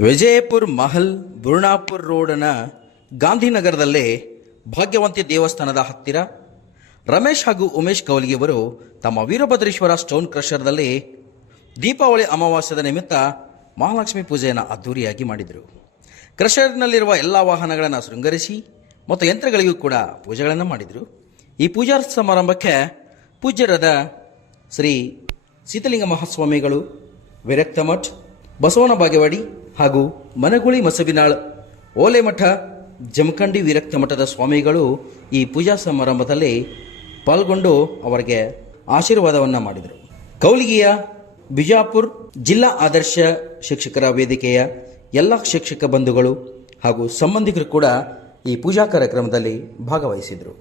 ವಿಜಯಪುರ ಮಹಲ್ ಬುರ್ಣಾಪುರ ರೋಡ್ನ ಗಾಂಧಿನಗರದಲ್ಲೇ ಭಾಗ್ಯವಂತಿ ದೇವಸ್ಥಾನದ ಹತ್ತಿರ ರಮೇಶ್ ಹಾಗೂ ಉಮೇಶ್ ಕೌಲಿಗಿಯವರು ತಮ್ಮ ವೀರಭದ್ರೇಶ್ವರ ಸ್ಟೋನ್ ಕ್ರಷರ್ದಲ್ಲಿ ದೀಪಾವಳಿ ಅಮಾವಾಸ್ಯದ ನಿಮಿತ್ತ ಮಹಾಲಕ್ಷ್ಮಿ ಪೂಜೆಯನ್ನು ಅದ್ದೂರಿಯಾಗಿ ಮಾಡಿದರು. ಕ್ರಷರ್ನಲ್ಲಿರುವ ಎಲ್ಲ ವಾಹನಗಳನ್ನು ಶೃಂಗರಿಸಿ ಮತ್ತು ಯಂತ್ರಗಳಿಗೂ ಕೂಡ ಪೂಜೆಗಳನ್ನು ಮಾಡಿದರು. ಈ ಪೂಜಾ ಸಮಾರಂಭಕ್ಕೆ ಪೂಜ್ಯರಾದ ಶ್ರೀ ಸೀತಲಿಂಗ ಮಹಾಸ್ವಾಮಿಗಳು, ವಿರಕ್ತ ಮಠ್, ಬಸವನ ಬಾಗೇವಾಡಿ ಹಾಗೂ ಮನಗುಳಿ ಮಸವಿನಾಳ್ ಓಲೆಮಠ ಜಮಖಂಡಿ ವಿರಕ್ತ ಮಠದ ಸ್ವಾಮಿಗಳು ಈ ಪೂಜಾ ಸಮಾರಂಭದಲ್ಲಿ ಪಾಲ್ಗೊಂಡು ಅವರಿಗೆ ಆಶೀರ್ವಾದವನ್ನು ಮಾಡಿದರು. ಕೌಲಿಗಿಯ ಬಿಜಾಪುರ ಜಿಲ್ಲಾ ಆದರ್ಶ ಶಿಕ್ಷಕರ ವೇದಿಕೆಯ ಎಲ್ಲ ಶಿಕ್ಷಕ ಬಂಧುಗಳು ಹಾಗೂ ಸಂಬಂಧಿಕರು ಕೂಡ ಈ ಪೂಜಾ ಕಾರ್ಯಕ್ರಮದಲ್ಲಿ ಭಾಗವಹಿಸಿದರು.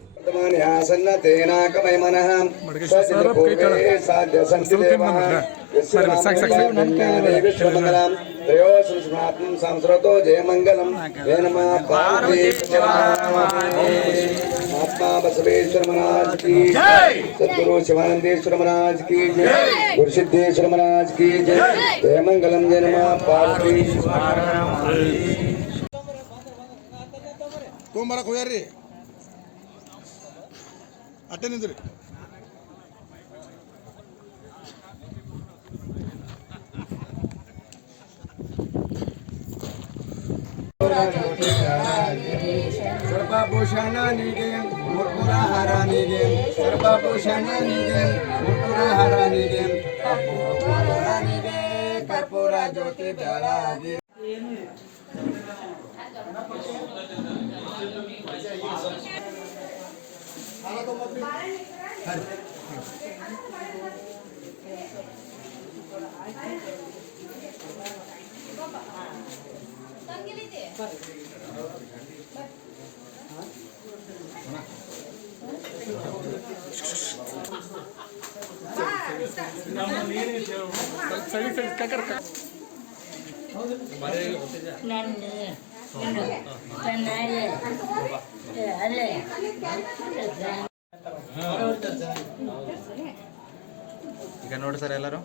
महात्मा बसवेश्वर महाराज की जय, सद्गुरु शिवानंदेश्वर महाराज की जय, गुरुसिद्धेश्वर महाराज की जय, जय मंगलम जय नमः पार्वती कोंबरा कोयारी अट्टे निंद्री सर्वभूषणानिगे मुकुरहारानिगे सर्वभूषणानिगे मुकुरहारानिगे कर्पूरहारानिगे कर्पूर ज्योति बेळागी ಈಗ ನೋಡಿ ಸರ್ ಎಲ್ಲರೂ